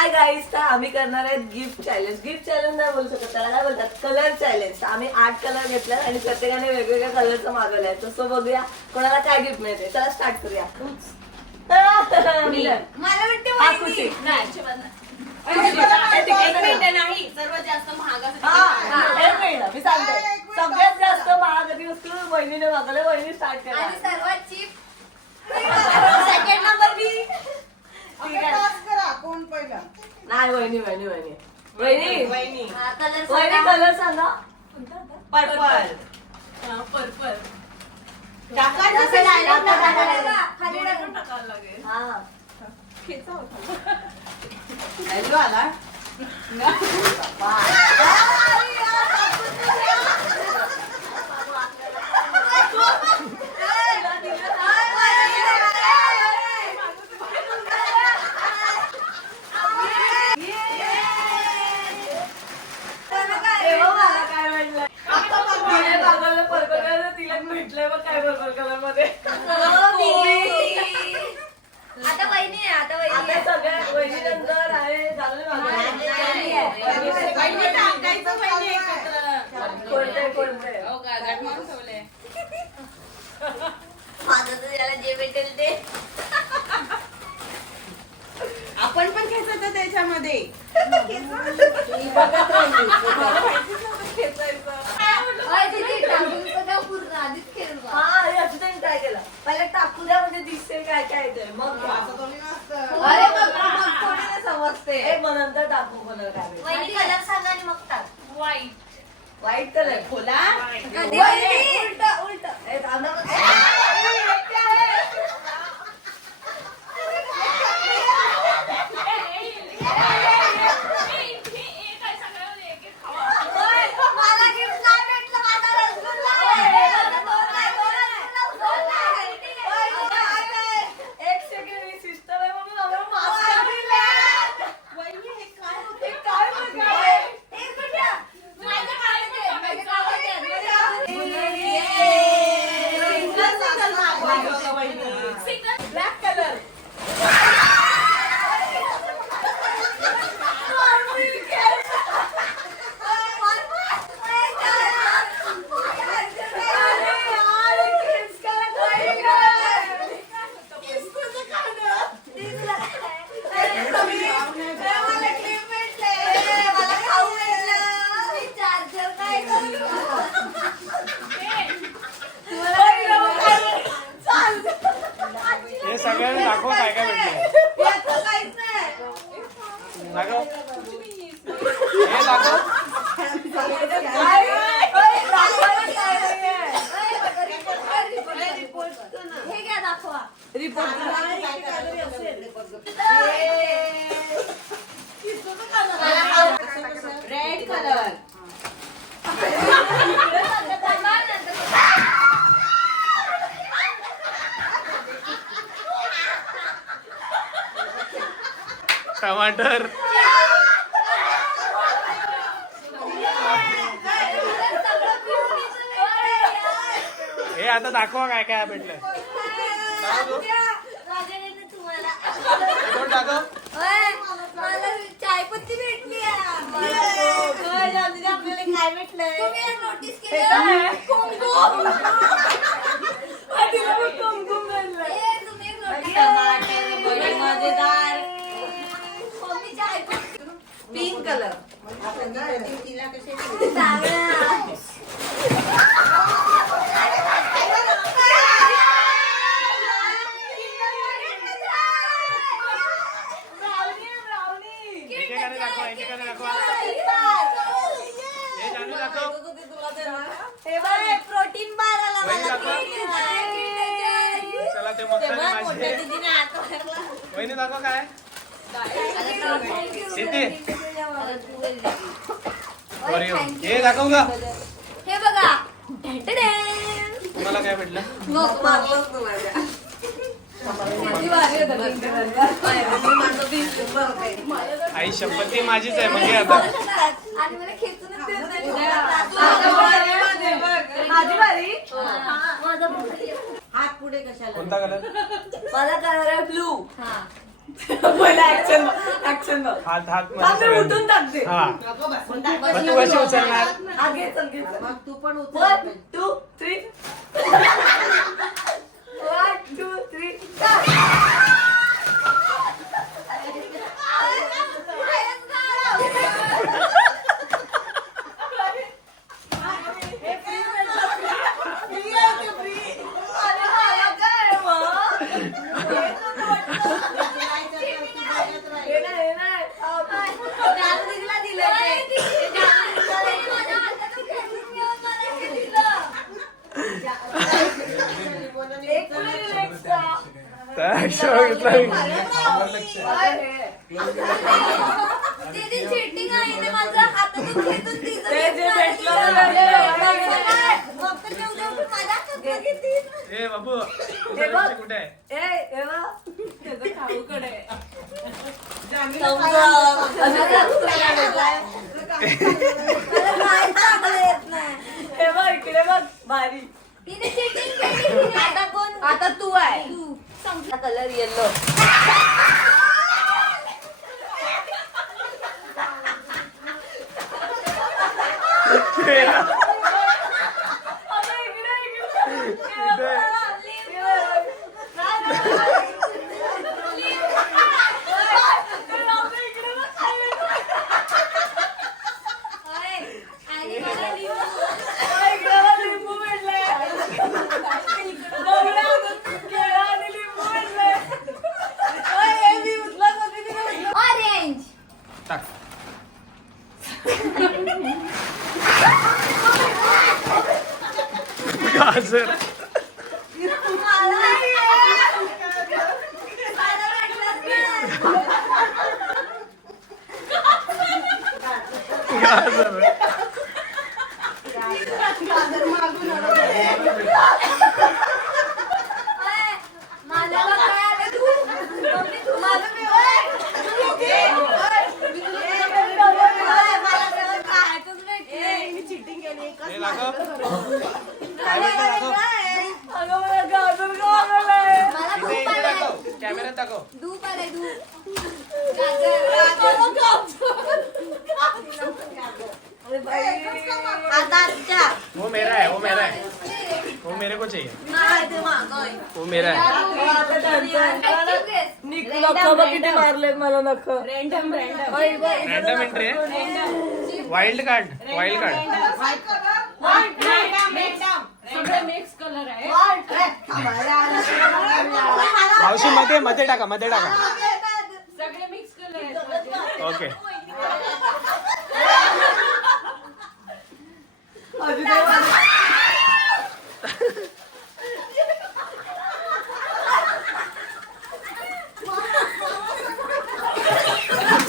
Hi guys, तर आम्ही करणार आहेत गिफ्ट चॅलेंज. गिफ्ट चॅलेंज नाही बोलू शकत, त्याला काय बोलतात, कलर चॅलेंज. आम्ही 8 कलर घेतल्यात आणि प्रत्येकाने वेगवेगळ्या कलरचं मागवलंय. तसं बघूया कोणाला काय गिफ्ट मिळते. चला स्टार्ट करूया. मला वाटतं हा, खुशी. नाही सर्वात जास्त महाग मी सांगते, सगळ्यात जास्त महाग वस्तू वहिनीने मागवलं. वहिनी स्टार्ट करा. आणि सर्वात चीप सेकंड नंबर बी. कोण पहिला? नाही, वहिनी वहिनी वहिनी वहिनी वहिनी. कलर वहिनी कलर सांगा. पर्पल. पर्पल हा, हॅलो आला. तिला भेटलंय मग काय पर्पल कलर मध्ये. आता वहिनी आहे, आता वहिनी आता आहे. सगळ्या वहिनी नंतर आहे झालं कोणते माझं तर याला जे भेटेल ते. आपण पण खेचायचं त्याच्यामध्ये. अय, तिथे टाकून सगळं पूर्ण आधीच खेळू बा. हा, हे असं त्यांनी ट्राय केलं. पहिले टाकू द्या म्हणजे दिसते काय काय येतंय. मग असं थोडी नसतं. अरे मग थोडी ना समजते. मग नंतर टाकू कलर काय वहिनी कलर सांगा आणि मग टाक. व्हाईट कलर खोला. कधी उलट उलट. मला गिफ्ट नाही भेटलं, माझा रसगुल्ला एक सेकंड, ही सिस्टर आहे म्हणून आम्हाला मास्क दिले. वहिनी, हे काय होतं? हे काय बघाय? एक मिनिट. माझं काय ते? माझं काय ते? Black colour. हे सगळ्यांनी दाखव काय काय भेटलं. दाखव, हे दाखव. हे घ्या दाखवा. Red colour. टमाटर. हे आता दाखवा काय काय भेटलं. कोण दाखव. मला चायपत्ती भेटली आपल्याला काय भेटलंय? तुम्ही नोटीस हे काय? केलं कुमकुम. तिला पण कुमकुम भेटलं. ए, तुम्ही एक notice टमाटे, केलं? मजेदार. मम्मी चायपत्ती. Pink colour. तिला कसे एकेकाने दाखवा, एकेकाने दाखवा. हे जानू दाखव. हे बघ, प्रोटीन बार आला वही मला. दाखवा. चला ते मक्षाने माझे. वहिनी दाखव काय. सिद्धी. ओरिओ. हे दाखव का. हे बघा. तुम्हाला काय भेटलं. आई शपथ ती माझीच आहे म्हणजे आता. आणि मला खेचूनच देत नाही. माझी बारी. माझा हात पुढे कशाला. कोणता कलर. माझा कलर आहे ब्लू. हा पहिला ऍक्शन ऍक्शन बघ. हात हात थांब, मध्ये मी सगळ्यांना. उठून टाकते. हा नको बस. मग तू कशी उचलणार? हा, घे चल घे चल. मग तू पण उचल. 1 2 3 1 2 3 start. अरे मला काय मग? हे नाही, हे नाही. दादूला दिलं ते. माझ्या हातातून खेचून घेऊन मला हे दिलं. एक पुढे दिलं extra. त्या action बघितलं मी. काय हे? दीदी cheating आहे ना, माझ्या हातातून खेचून तिचं ते जे मला भेटलं दिलं. ते भेटलं. मग तर मी उद्या उठून माझ्या हातात बघितली. ए बाबू हे बघ. तुझं कुठे आहे? हे बघ. मला काय चांगलं येत नाही. हे बघ इकडे बघ भारी. तिने cheating केली. आता कोण? आता तू आहे. तू. संपलं. Colour yellow. होय. आणि मला लिहून. Orange. टाक. गाजर. गाजर. मला काय आलं तू? मम्मी तू माझं मी हे दाखव. इथे इथे दाखव. कॅमेऱ्यात दाखव. धूप आलंय धूप. वो मेरा है, वो मेरा है. वो मेरे को चाहिए. वो मेरा है. किती मारलेत मला नख. रॅन्डम एंट्री आहे. Wild card. Wild card. मावशी मध्ये मध्ये टाका, मध्ये टाका. ओके.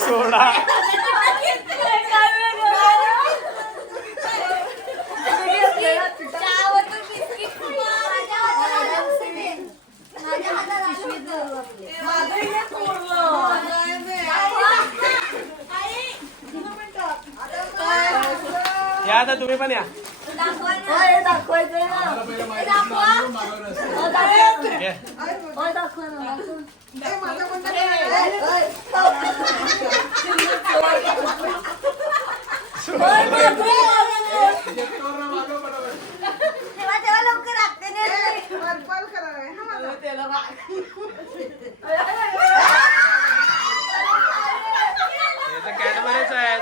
सोडा. चहावरचं बिस्किट माझ्या हातात पिशवीत धरू आपले. या आता तुम्ही पण या. दाखवा ना. दाखवायचंय ना. हे दाखवा. ये. दाखवा ना. तेव्हा तेव्हा लवकर लागते ना. हे तर कॅडबरीच आहेत.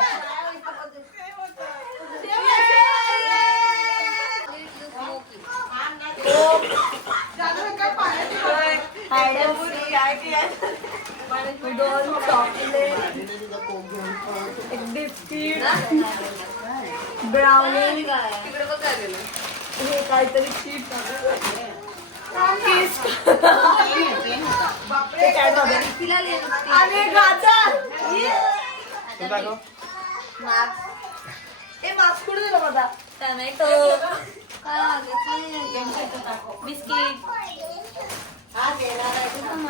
दोन चॉकलेट, एक बिस्किट, ब्राउनी, हे काहीतरी चीट तिला लिहिलं. आणि गाजर. तू दाखव. हे मास्क कुठे दिलं माझा? टोमॅटो. काय लागेल? बिस्किट.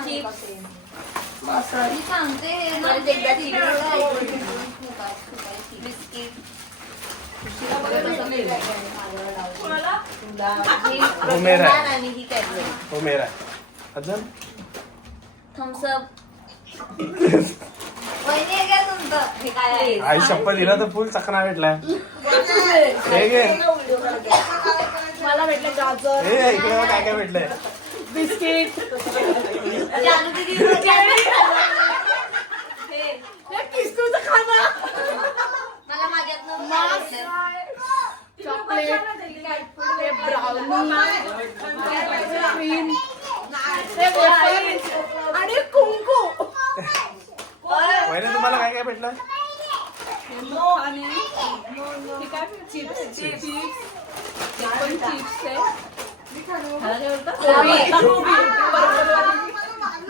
चिप्स. मी सांगते ना. बिस्किट. वो मेरा है. आणि ही कॅडबरी. वो मेरा है. अजून थम्सअप. वहिनी हे घ्या तुमचं. हे काय आहे? आई शप्पथ दिला तर फुल चकना भेटलाय हे घे मला भेटलं गाजर हे इकडे बघ काय काय भेटलंय बिस्किट जानू दीदी किस्तूचं खाना मला माझ्यातनं काय भेटलं? चॉकलेट हे ब्राउनी क्रीम हे वेफर आणि कुंकू वहिनी तुम्हाला काय काय भेटलं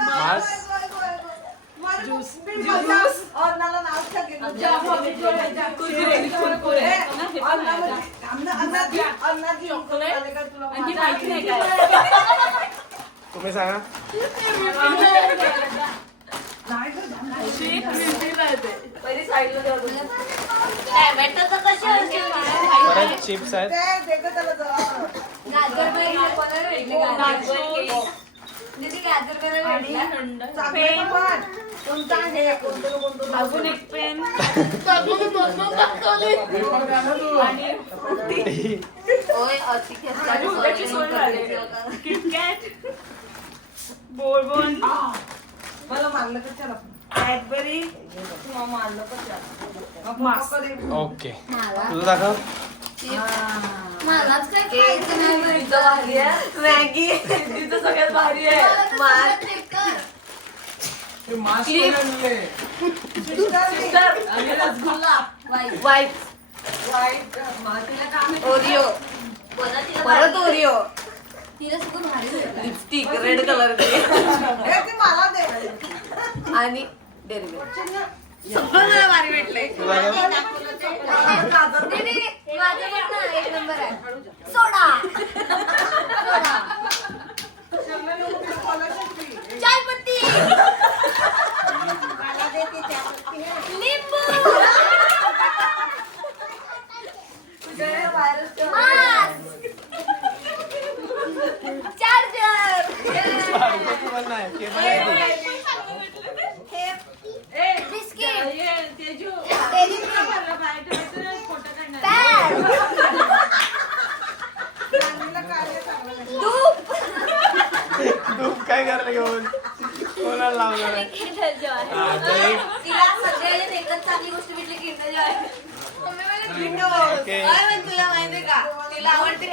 मास अन्नाला नाव टाकेल. अन्नाची तुम्ही सांगा पहिली साईडला ठेवा तुम्ही. टॅमॅटो तर कशी असते? परत चिप्स आहेत त्याला जरा गाजर भेटले गाजर. दीदी गाजर पेन भेटला. चांगलं पण. कोणता आहे? कोणतं अजून एक पेन ओय अति त्याची सोय झाली. किटकॅट बोर्बन मला मानलं का चला. कॅडबरी मानलं का चला. मास ओके तुझं दाखव मलाच काय खायचं नाही बरं. तिचं भारी आहे मॅगी तिचं सगळ्यात भारी आहे मला तर मास सगळं check कर. आणि रसगुल्ला वाईट. वाईट ओरिओ परत ओरिओ तिला सगळं भारी भेटलं. लिपस्टिक रेड कलरची हे ते मला दे. आणि डेअरी मिल्क सगळं मला भारी भेटलंय दीदी, माझं पण ना एक नंबर आहे. सोडा. सोडा. चायपत्ती. लिंबू. मास. चार्जर. बिस्किट. Teddy pad. धूप. तू काय करणार घेऊन कोणाला लावणार आहे? हा, तर एक तिला सगळ्याला एकच चांगली गोष्ट भेटली किंडर जॉय. ओके तुला माहितीये का तिला आवडते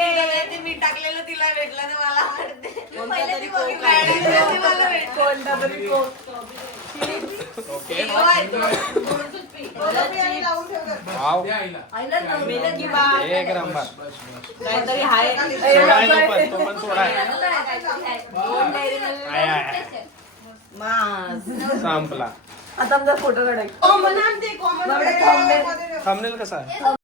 ते मी टाकलेलं तिला भेटलं ना मला आवडते पहिल्या ती बघितलं. कोणता तरी ओके लावून ठेवलं. वाव एक नंबर काहीतरी हाय सोडा आहे तो पण सोडा आहे आहे, आहे. मास संपला आता आमचा फोटो काढायचा कॉमन आणते, कॉमन. thumbnail. मध्ये ठेव. थंबनेल कसा आहे